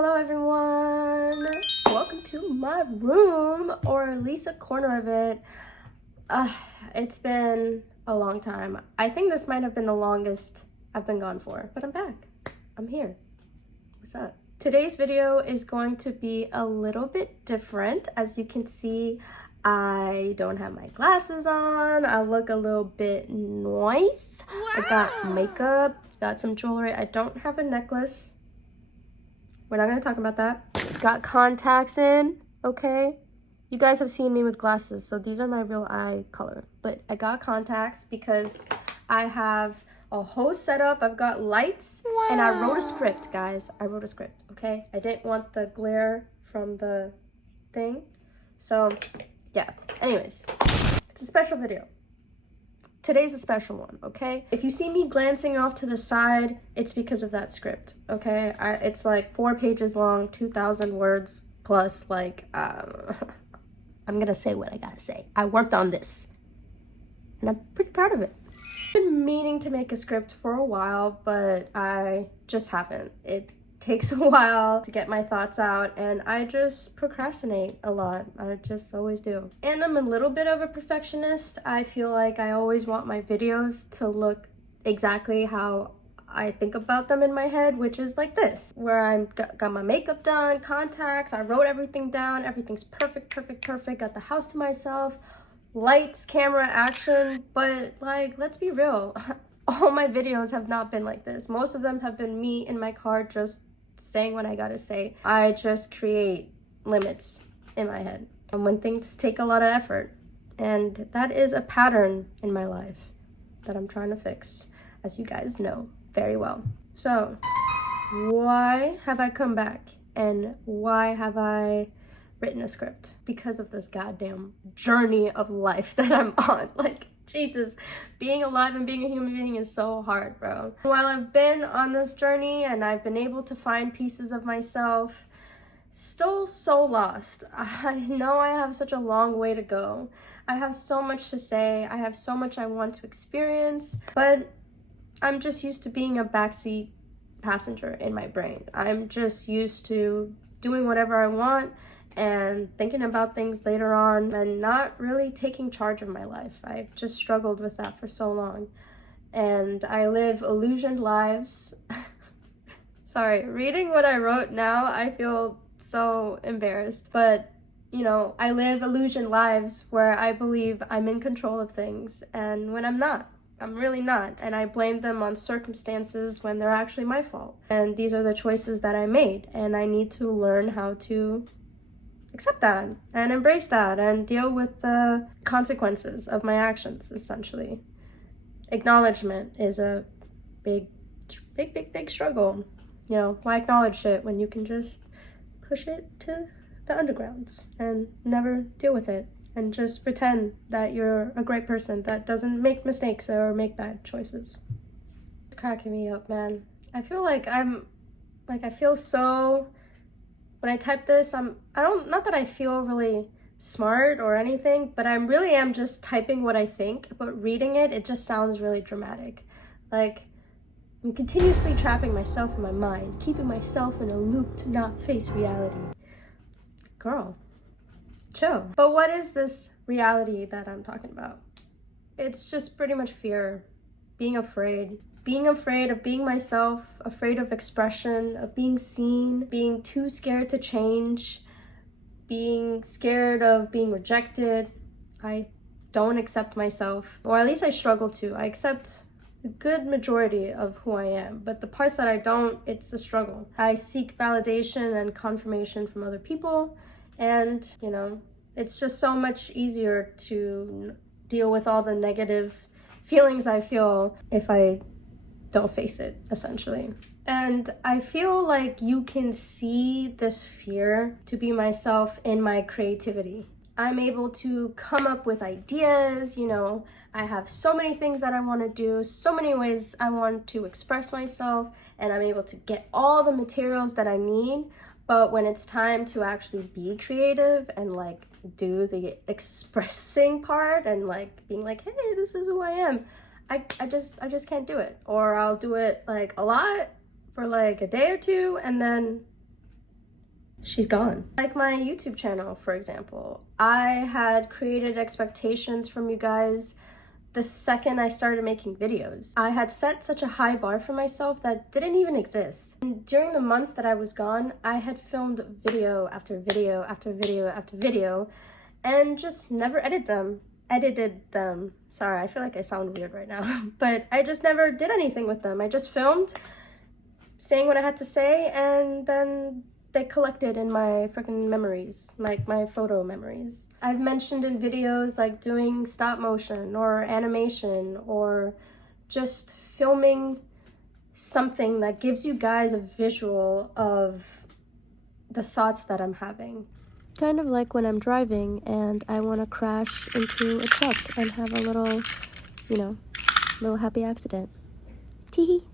Hello everyone, welcome to my room, or at least a corner of it. It's been a long time. I think this might have been the longest I've been gone for, but I'm back. I'm here. What's up? Today's video is going to be a little bit different. As you can see, I don't have my glasses on. I look a little bit nice. Wow. I got makeup, got some jewelry. I don't have a necklace. We're not gonna talk about that. Got contacts in, okay? You guys have seen me with glasses, so these are my real eye color. But I got contacts because I have a whole setup. I've got lights, wow. And I wrote a script, guys. I wrote a script, okay? I didn't want the glare from the thing. So, yeah. Anyways, it's a special video. Today's a special one, okay? If you see me glancing off to the side, it's because of that script, okay? It's like 4 pages long, 2,000 words plus, like, I'm gonna say what I gotta say. I worked on this, and I'm pretty proud of it. I've been meaning to make a script for a while, but I just haven't. It takes a while to get my thoughts out, and I just procrastinate a lot. I just always do. And I'm a little bit of a perfectionist. I feel like I always want my videos to look exactly how I think about them in my head, which is like this, where I've got my makeup done, contacts, I wrote everything down, everything's perfect, got the house to myself, lights, camera, action. But like, let's be real, all my videos have not been like this. Most of them have been me in my car just saying what I gotta say. I just create limits in my head, and when things take a lot of effort, and that is a pattern in my life that I'm trying to fix, as you guys know very well. So why have I come back, and why have I written a script? Because of this goddamn journey of life that I'm on. Like, Jesus, being alive and being a human being is so hard, bro. While I've been on this journey and I've been able to find pieces of myself, still so lost. I know I have such a long way to go. I have so much to say. I have so much I want to experience, but I'm just used to being a backseat passenger in my brain. I'm just used to doing whatever I want and thinking about things later on and not really taking charge of my life. I've just struggled with that for so long. And I live illusioned lives. Sorry, reading what I wrote now, I feel so embarrassed. But, you know, I live illusioned lives where I believe I'm in control of things, and when I'm not. I'm really not, and I blame them on circumstances when they're actually my fault. And these are the choices that I made, and I need to learn how to accept that and embrace that and deal with the consequences of my actions, essentially. Acknowledgement is a big struggle. You know, why acknowledge it when you can just push it to the undergrounds and never deal with it and just pretend that you're a great person that doesn't make mistakes or make bad choices. It's cracking me up, man. I feel like I feel so, when I type this, not that I feel really smart or anything, but I really am just typing what I think, but reading it, it just sounds really dramatic. Like, I'm continuously trapping myself in my mind, keeping myself in a loop to not face reality. Girl, chill. But what is this reality that I'm talking about? It's just pretty much fear, being afraid of being myself, afraid of expression, of being seen, being too scared to change, being scared of being rejected. I don't accept myself, or at least I struggle to. I accept a good majority of who I am, but the parts that I don't, it's a struggle. I seek validation and confirmation from other people, and, you know, it's just so much easier to deal with all the negative feelings I feel if I don't face it, essentially. And I feel like you can see this fear to be myself in my creativity. I'm able to come up with ideas, you know, I have so many things that I want to do, so many ways I want to express myself, and I'm able to get all the materials that I need. But when it's time to actually be creative and like do the expressing part and like being like, hey, this is who I am, I just can't do it. Or I'll do it like a lot for like a day or two, and then she's gone. Like my YouTube channel, for example. I had created expectations from you guys the second I started making videos. I had set such a high bar for myself that didn't even exist. And during the months that I was gone, I had filmed video after video after video after video and just never edited them. Sorry, I feel like I sound weird right now. But I just never did anything with them. I just filmed, saying what I had to say, and then they collected in my freaking memories, like my photo memories. I've mentioned in videos like doing stop motion or animation or just filming something that gives you guys a visual of the thoughts that I'm having. Kind of like when I'm driving and I want to crash into a truck and have a little, little happy accident. Teehee.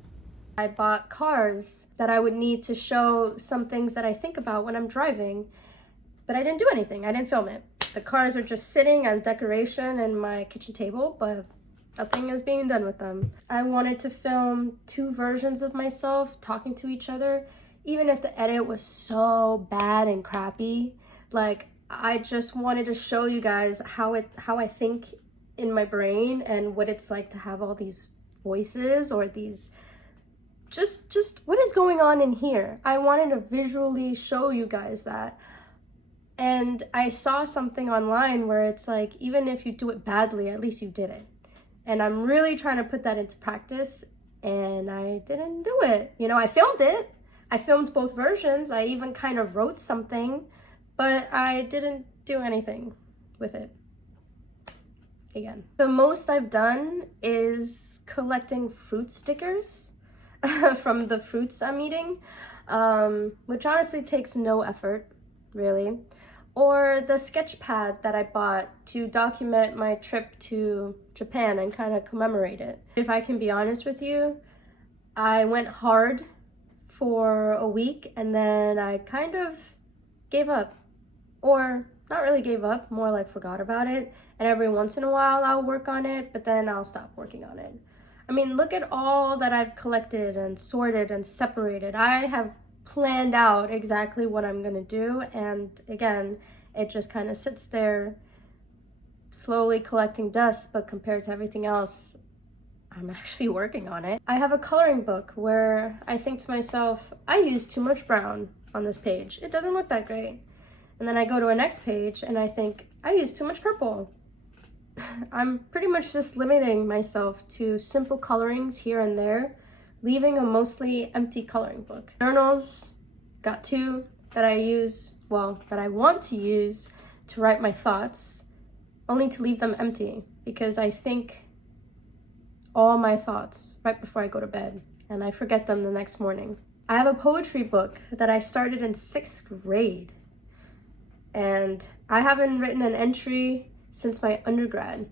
I bought cars that I would need to show some things that I think about when I'm driving, but I didn't do anything. I didn't film it. The cars are just sitting as decoration in my kitchen table, but nothing is being done with them. I wanted to film 2 versions of myself talking to each other, even if the edit was so bad and crappy. Like, I just wanted to show you guys how I think in my brain and what it's like to have all these voices or these just what is going on in here. I wanted to visually show you guys that. And I saw something online where it's like, even if you do it badly, at least you did it. And I'm really trying to put that into practice, and I didn't do it. I filmed it. I filmed both versions. I even kind of wrote something, but I didn't do anything with it. Again, the most I've done is collecting fruit stickers from the fruits I'm eating, which honestly takes no effort, really. Or the sketch pad that I bought to document my trip to Japan and kind of commemorate it. If I can be honest with you, I went hard for a week and then I kind of gave up. Or not really gave up, more like forgot about it. And every once in a while I'll work on it, but then I'll stop working on it. I mean, look at all that I've collected and sorted and separated. I have planned out exactly what I'm gonna do, and again, it just kind of sits there slowly collecting dust, but compared to everything else, I'm actually working on it. I have a coloring book where I think to myself, I use too much brown on this page. It doesn't look that great. And then I go to a next page and I think, I use too much purple. I'm pretty much just limiting myself to simple colorings here and there, leaving a mostly empty coloring book. Journals, got 2 that I use, that I want to use to write my thoughts, only to leave them empty because I think all my thoughts right before I go to bed and I forget them the next morning. I have a poetry book that I started in 6th grade and I haven't written an entry since my undergrad,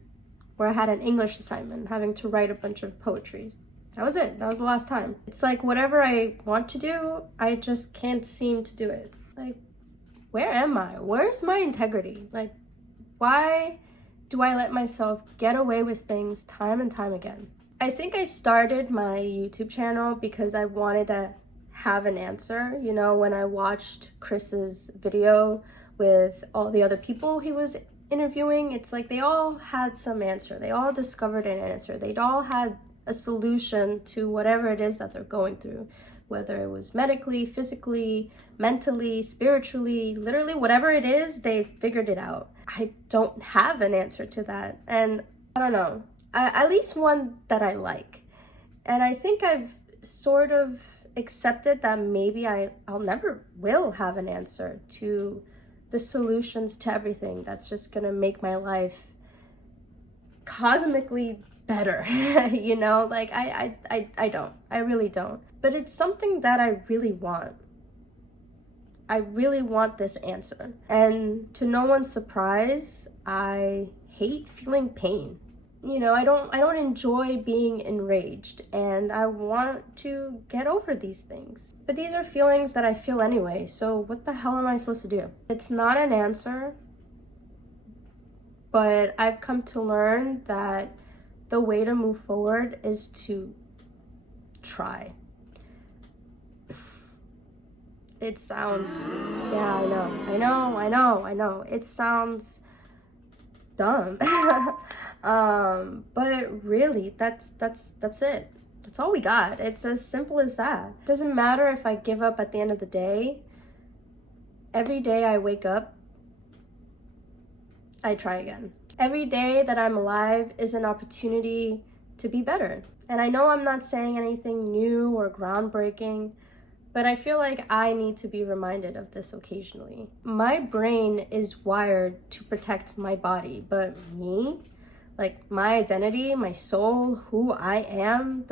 where I had an English assignment having to write a bunch of poetry. That was it. That was the last time. It's like whatever I want to do, I just can't seem to do it. Like, where am I? Where's my integrity? Like, why do I let myself get away with things time and time again? I think I started my YouTube channel because I wanted to have an answer. When I watched Chris's video with all the other people he was interviewing, it's like they all had some answer. They all discovered an answer. They'd all had a solution to whatever it is that they're going through, whether it was medically, physically, mentally, spiritually, literally whatever it is, they figured it out. I don't have an answer to that, and I don't know, at least one that I like. And I think I've sort of accepted that maybe I'll never will have an answer to the solutions to everything that's just gonna make my life cosmically better. Like I don't. I really don't. But it's something that I really want. I really want this answer. And to no one's surprise, I hate feeling pain. I don't enjoy being enraged, and I want to get over these things. But these are feelings that I feel anyway, so what the hell am I supposed to do? It's not an answer, but I've come to learn that the way to move forward is to try. It sounds Yeah, I know. It sounds dumb. But really, that's it. That's all we got. It's as simple as that. It doesn't matter if I give up at the end of the day. Every day I wake up, I try again. Every day that I'm alive is an opportunity to be better. And I know I'm not saying anything new or groundbreaking, but I feel like I need to be reminded of this occasionally. My brain is wired to protect my body, but me, like my identity, my soul, who I am,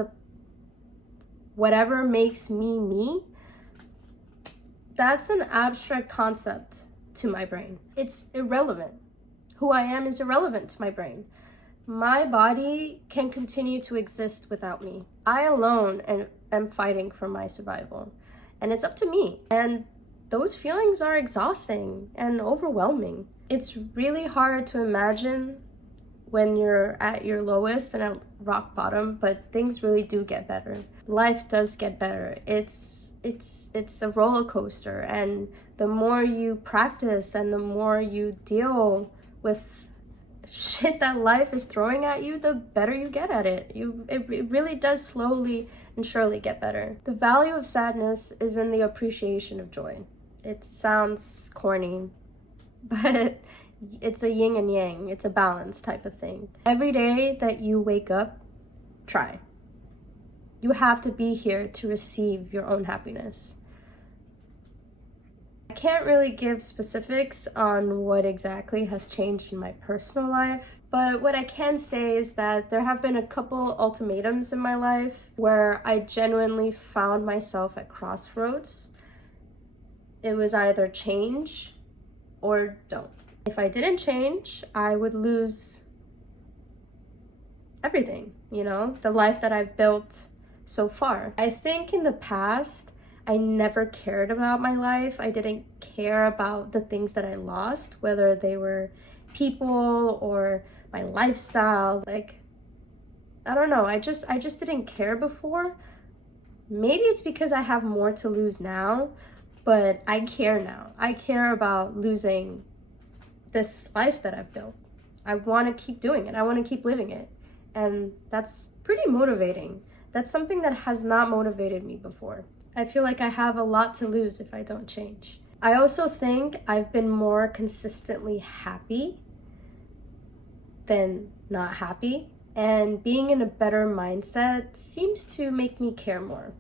whatever makes me me, that's an abstract concept to my brain. It's irrelevant. Who I am is irrelevant to my brain. My body can continue to exist without me. I alone am fighting for my survival. And it's up to me. And those feelings are exhausting and overwhelming. It's really hard to imagine when you're at your lowest and at rock bottom, but things really do get better. Life does get better. It's a roller coaster, and the more you practice and the more you deal with shit that life is throwing at you, the better you get at it. It really does slowly and surely get better. The value of sadness is in the appreciation of joy. It sounds corny, but it's a yin and yang. It's a balance type of thing. Every day that you wake up, try. You have to be here to receive your own happiness. I can't really give specifics on what exactly has changed in my personal life, but what I can say is that there have been a couple ultimatums in my life where I genuinely found myself at crossroads. It was either change or don't. If I didn't change, I would lose everything, the life that I've built so far. I think in the past, I never cared about my life. I didn't care about the things that I lost, whether they were people or my lifestyle. I don't know. I just didn't care before. Maybe it's because I have more to lose now, but I care now. I care about losing this life that I've built. I want to keep doing it. I want to keep living it. And that's pretty motivating. That's something that has not motivated me before. I feel like I have a lot to lose if I don't change. I also think I've been more consistently happy than not happy. And being in a better mindset seems to make me care more.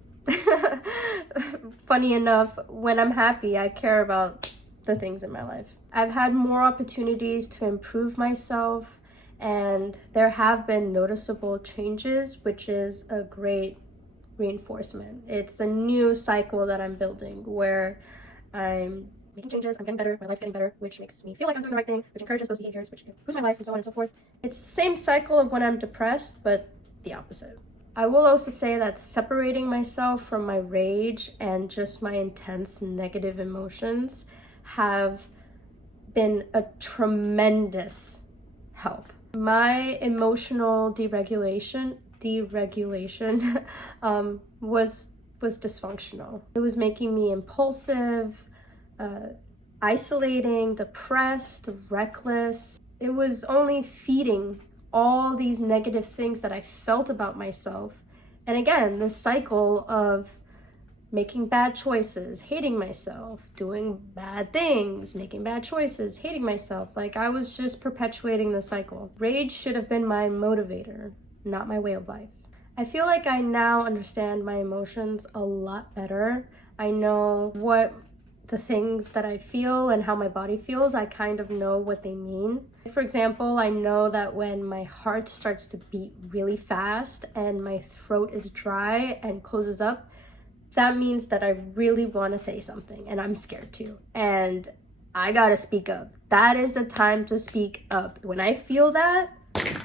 Funny enough, when I'm happy, I care about the things in my life. I've had more opportunities to improve myself, and there have been noticeable changes, which is a great reinforcement. It's a new cycle that I'm building where I'm making changes, I'm getting better, my life's getting better, which makes me feel like I'm doing the right thing, which encourages those behaviors, which improves my life, and so on and so forth. It's the same cycle of when I'm depressed, but the opposite. I will also say that separating myself from my rage and just my intense negative emotions have been a tremendous help. My emotional deregulation was dysfunctional. It was making me impulsive, isolating, depressed, reckless. It was only feeding all these negative things that I felt about myself. And again, this cycle of making bad choices, hating myself, doing bad things, making bad choices, hating myself. I was just perpetuating the cycle. Rage should have been my motivator, not my way of life. I feel like I now understand my emotions a lot better. I know what the things that I feel and how my body feels, I kind of know what they mean. For example, I know that when my heart starts to beat really fast and my throat is dry and closes up, that means that I really want to say something and I'm scared to. And I gotta speak up. That is the time to speak up. When I feel that,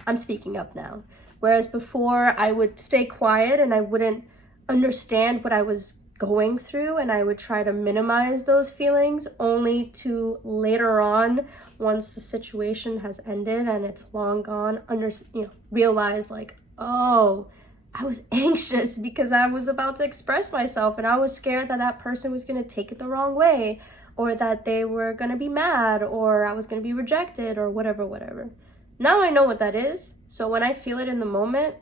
I'm speaking up now. Whereas before, I would stay quiet and I wouldn't understand what I was going through, and I would try to minimize those feelings, only to later on, once the situation has ended and it's long gone, realize oh, I was anxious because I was about to express myself and I was scared that that person was going to take it the wrong way, or that they were gonna be mad, or I was gonna be rejected, or whatever. Now I know what that is, so when I feel it in the moment,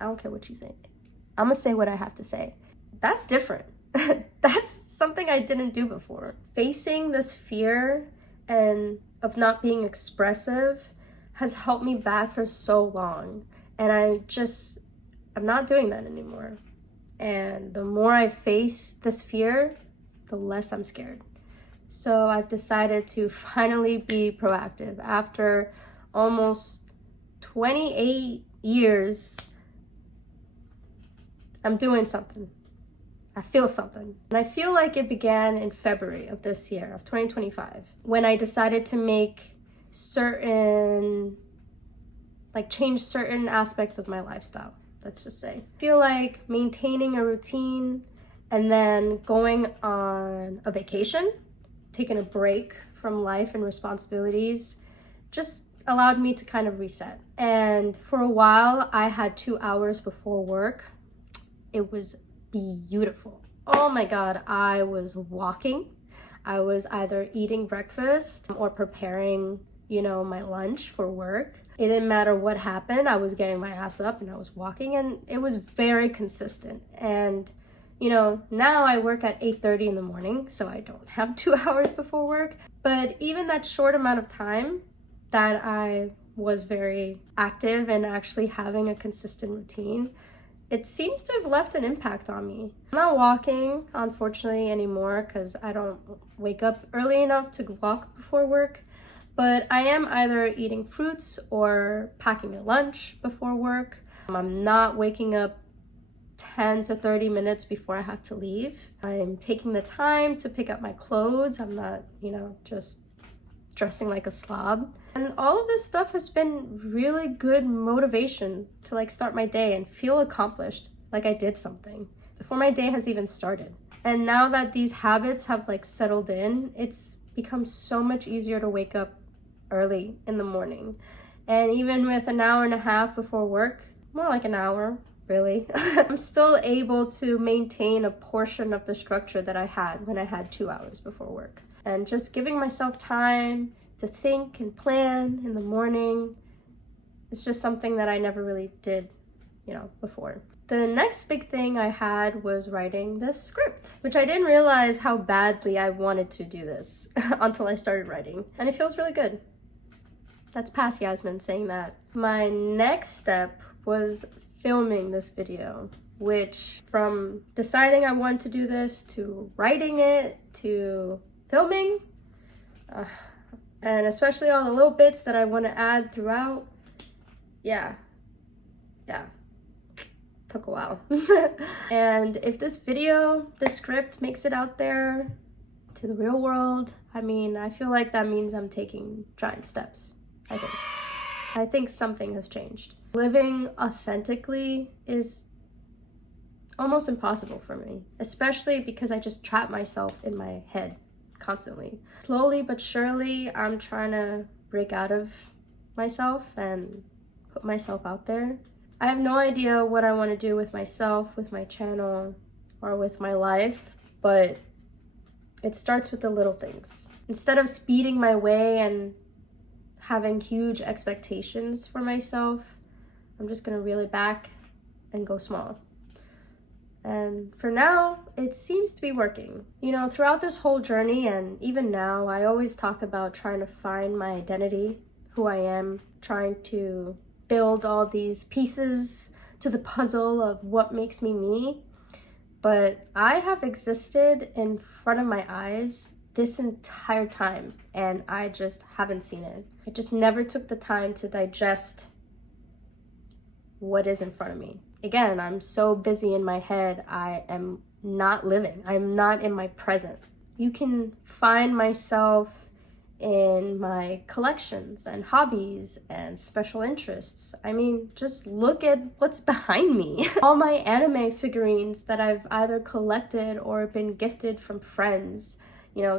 I don't care what you think. I'm gonna say what I have to say. That's different. That's something I didn't do before. Facing this fear and of not being expressive has helped me back for so long. And I'm not doing that anymore. And the more I face this fear, the less I'm scared. So I've decided to finally be proactive. After almost 28 years, I'm doing something. I feel something. And I feel like it began in February of this year, of 2025, when I decided to change certain aspects of my lifestyle, let's just say. I feel like maintaining a routine and then going on a vacation, taking a break from life and responsibilities, just allowed me to kind of reset. And for a while, I had 2 hours before work. It was beautiful. Oh my God, I was walking. I was either eating breakfast or preparing, my lunch for work. It didn't matter what happened. I was getting my ass up and I was walking, and it was very consistent. And, now I work at 8:30 in the morning, so I don't have 2 hours before work. But even that short amount of time that I was very active and actually having a consistent routine, it seems to have left an impact on me. I'm not walking, unfortunately, anymore because I don't wake up early enough to walk before work. But I am either eating fruits or packing a lunch before work. I'm not waking up 10 to 30 minutes before I have to leave. I'm taking the time to pick up my clothes. I'm not, just dressing like a slob. And all of this stuff has been really good motivation to start my day and feel accomplished, like I did something before my day has even started. And now that these habits have settled in, it's become so much easier to wake up early in the morning. And even with an hour and a half before work, more like an hour, really, I'm still able to maintain a portion of the structure that I had when I had 2 hours before work. And just giving myself time to think and plan in the morning, it's just something that I never really did, before. The next big thing I had was writing this script, which I didn't realize how badly I wanted to do this until I started writing. And it feels really good. That's past Yasmin saying that. My next step was filming this video, which from deciding I wanted to do this to writing it to filming, and especially all the little bits that I want to add throughout, yeah, took a while. And if this script makes it out there to the real world, I feel like that means I'm taking giant steps. I think something has changed. Living authentically is almost impossible for me, especially because I just trap myself in my head constantly. Slowly but surely, I'm trying to break out of myself and put myself out there. I have no idea what I want to do with myself, with my channel, or with my life, but it starts with the little things. Instead of speeding my way and having huge expectations for myself, I'm just gonna reel it back and go small. And for now, it seems to be working. Throughout this whole journey and even now, I always talk about trying to find my identity, who I am, trying to build all these pieces to the puzzle of what makes me me. But I have existed in front of my eyes this entire time, and I just haven't seen it. I just never took the time to digest what is in front of me. Again, I'm so busy in my head, I am not living. I'm not in my present. You can find myself in my collections and hobbies and special interests. Just look at what's behind me. All my anime figurines that I've either collected or been gifted from friends.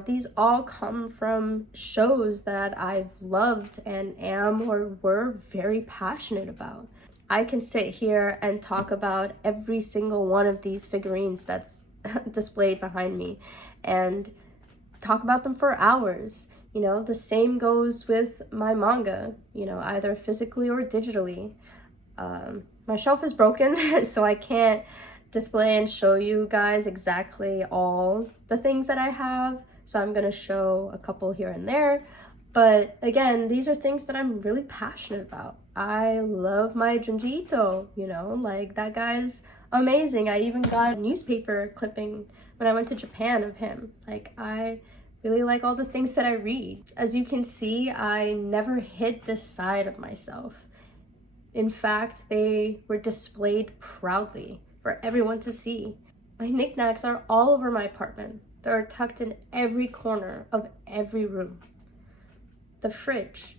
These all come from shows that I've loved and am or were very passionate about. I can sit here and talk about every single one of these figurines that's displayed behind me and talk about them for hours. You know, the same goes with my manga, you know, either physically or digitally. My shelf is broken, so I can't display and show you guys exactly all the things that I have. So I'm gonna show a couple here and there. But again, these are things that I'm really passionate about. I love my Junji Ito, you know, like that guy's amazing. I even got a newspaper clipping when I went to Japan of him. Like, I really like all the things that I read. As you can see, I never hid this side of myself. In fact, they were displayed proudly for everyone to see. My knickknacks are all over my apartment. They're tucked in every corner of every room. The fridge,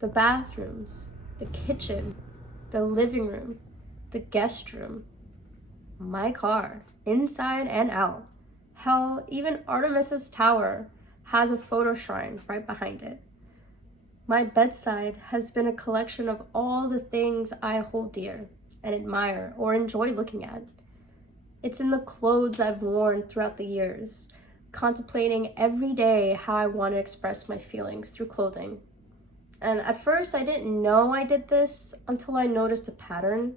the bathrooms, the kitchen, the living room, the guest room, my car, inside and out. Hell, even Artemis's tower has a photo shrine right behind it. My bedside has been a collection of all the things I hold dear and admire or enjoy looking at. It's in the clothes I've worn throughout the years, contemplating every day how I want to express my feelings through clothing. And at first, I didn't know I did this until I noticed a pattern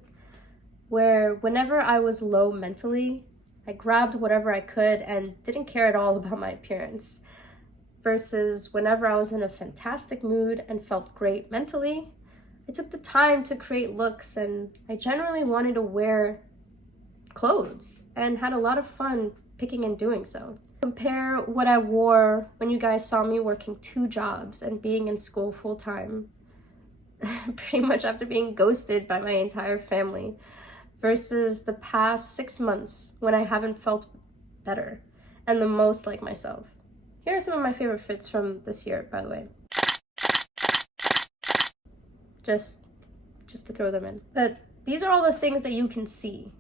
where whenever I was low mentally, I grabbed whatever I could and didn't care at all about my appearance. Versus whenever I was in a fantastic mood and felt great mentally, I took the time to create looks, and I generally wanted to wear clothes and had a lot of fun picking and doing so. Compare what I wore when you guys saw me working 2 jobs and being in school full time, pretty much after being ghosted by my entire family, versus the past 6 months when I haven't felt better and the most like myself. Here are some of my favorite fits from this year, by the way. Just to throw them in. But these are all the things that you can see.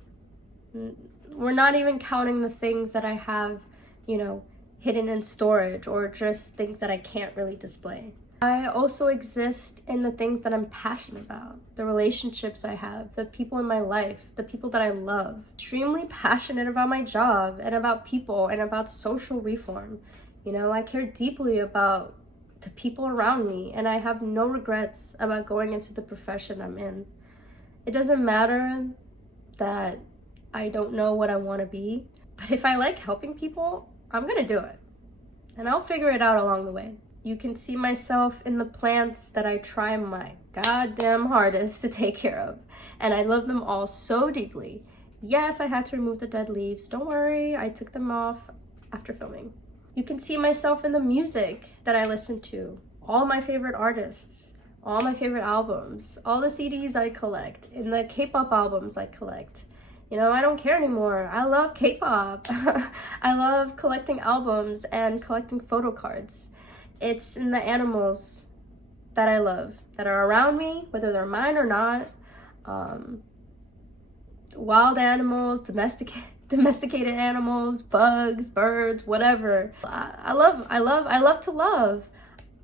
We're not even counting the things that I have, you know, hidden in storage or just things that I can't really display. I also exist in the things that I'm passionate about, the relationships I have, the people in my life, the people that I love. Extremely passionate about my job and about people and about social reform. You know, I care deeply about the people around me, and I have no regrets about going into the profession I'm in. It doesn't matter that I don't know what I want to be, but if I like helping people, I'm gonna do it. And I'll figure it out along the way. You can see myself in the plants that I try my goddamn hardest to take care of. And I love them all so deeply. Yes, I had to remove the dead leaves. Don't worry, I took them off after filming. You can see myself in the music that I listen to, all my favorite artists, all my favorite albums, all the CDs I collect, in the K-pop albums I collect. You know, I don't care anymore. I love K-pop. I love collecting albums and collecting photo cards. It's in the animals that I love, that are around me, whether they're mine or not. Wild animals, domesticated animals, bugs, birds, whatever. I love to love.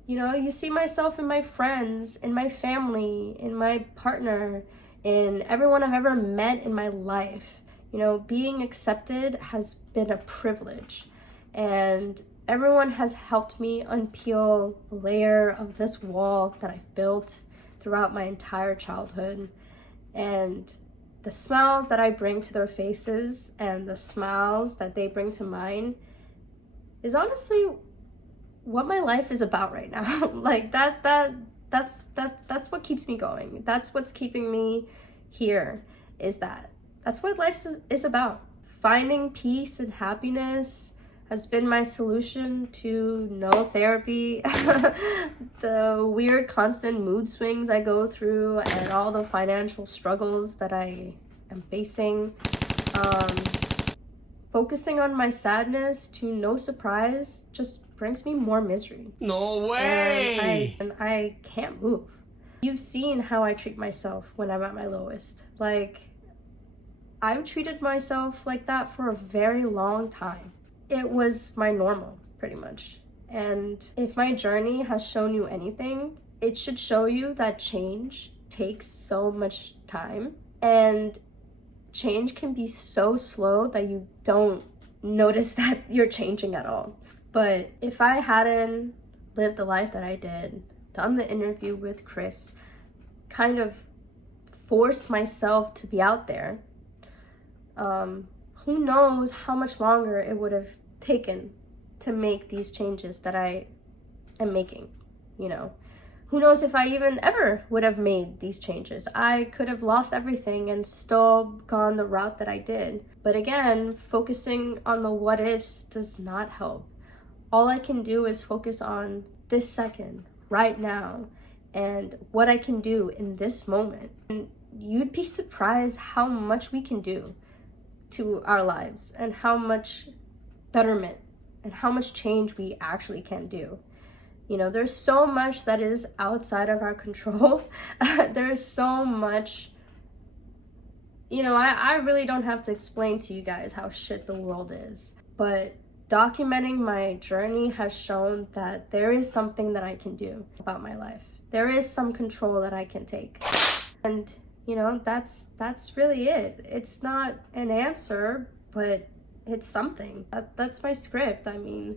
You know, you see myself in my friends, in my family, in my partner, in everyone I've ever met in my life. You know, being accepted has been a privilege, and everyone has helped me unpeel a layer of this wall that I've built throughout my entire childhood. And the smiles that I bring to their faces and the smiles that they bring to mine is honestly what my life is about right now. Like that's what keeps me going. That's what's keeping me here, that's what life is about. Finding peace and happiness has been my solution to no therapy, the weird constant mood swings I go through, and all the financial struggles that I am facing. Focusing on my sadness, to no surprise, just brings me more misery. No way! And I can't move. You've seen how I treat myself when I'm at my lowest. Like, I've treated myself like that for a very long time. It was my normal, pretty much. And if my journey has shown you anything, it should show you that change takes so much time, and change can be so slow that you don't notice that you're changing at all. But if I hadn't lived the life that I did, done the interview with Chris, kind of forced myself to be out there, who knows how much longer it would have taken to make these changes that I am making, you know? Who knows if I even ever would have made these changes. I could have lost everything and still gone the route that I did. But again, focusing on the what ifs does not help. All I can do is focus on this second, right now, and what I can do in this moment. And you'd be surprised how much we can do to our lives and how much betterment and how much change we actually can do. You know, there's so much that is outside of our control. There's so much, you know, I really don't have to explain to you guys how shit the world is. But documenting my journey has shown that there is something that I can do about my life. There is some control that I can take. And, you know, that's really it. It's not an answer, but it's something. That's my script. I mean,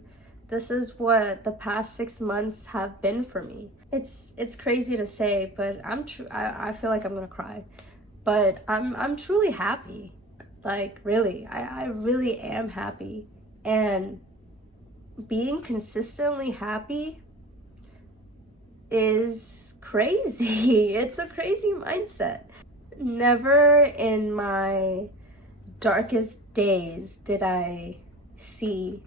this is what the past 6 months have been for me. It's crazy to say, but I feel like I'm gonna cry. But I'm truly happy. Like, really, I really am happy. And being consistently happy is crazy. It's a crazy mindset. Never in my darkest days did I see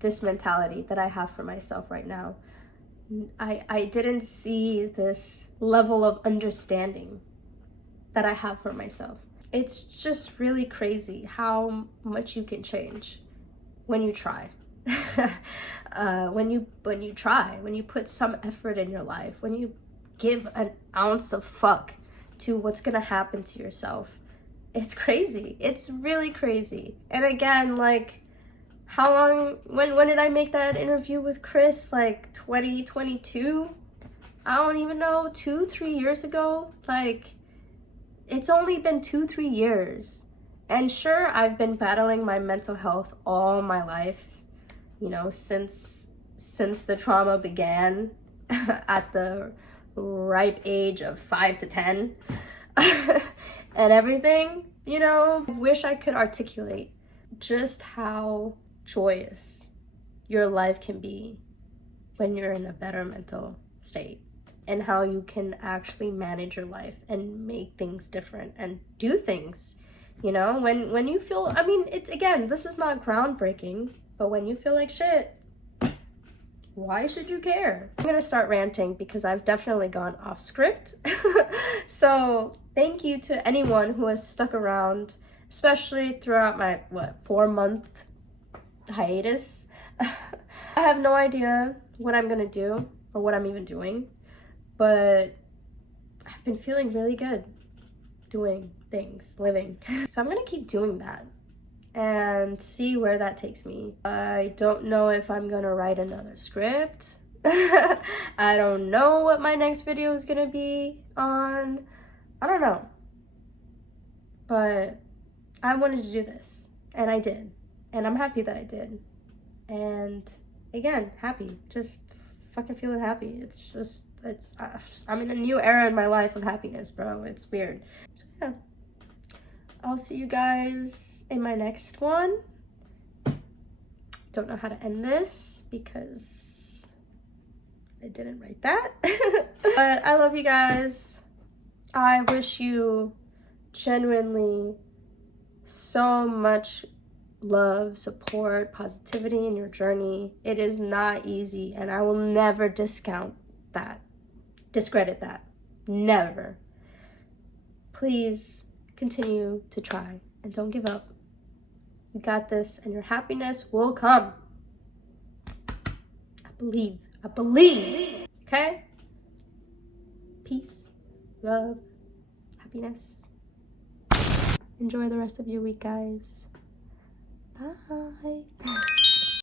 this mentality that I have for myself right now. I didn't see this level of understanding that I have for myself. It's just really crazy how much you can change when you try. when you try, when you put some effort in your life, when you give an ounce of fuck to what's gonna happen to yourself. It's crazy. It's really crazy. And again, like, how long, when did I make that interview with Chris? Like 2022? I don't even know, 2-3 years ago? Like, it's only been 2-3 years. And sure, I've been battling my mental health all my life, you know, since the trauma began at the ripe age of 5 to 10 and everything, you know. I wish I could articulate just how joyous your life can be when you're in a better mental state, and how you can actually manage your life and make things different and do things, you know, when you feel, I mean, it's, again, this is not groundbreaking, but when you feel like shit, why should you care? I'm gonna start ranting because I've definitely gone off script. So thank you to anyone who has stuck around, especially throughout my 4-month hiatus. I have no idea what I'm gonna do or what I'm even doing, but I've been feeling really good doing things, living. So I'm gonna keep doing that and see where that takes me. I don't know if I'm gonna write another script. I don't know what my next video is gonna be on. I don't know. But I wanted to do this, and I did. And I'm happy that I did. And again, happy. Just fucking feeling happy. It's just, I'm in a new era in my life of happiness, bro. It's weird. So yeah. I'll see you guys in my next one. Don't know how to end this because I didn't write that. But I love you guys. I wish you genuinely so much love, support, positivity in your journey. It is not easy, and I will never discredit that. Never. Please continue to try and don't give up. You got this, and your happiness will come. I believe. Okay? Peace, love, happiness. Enjoy the rest of your week, guys. Bye.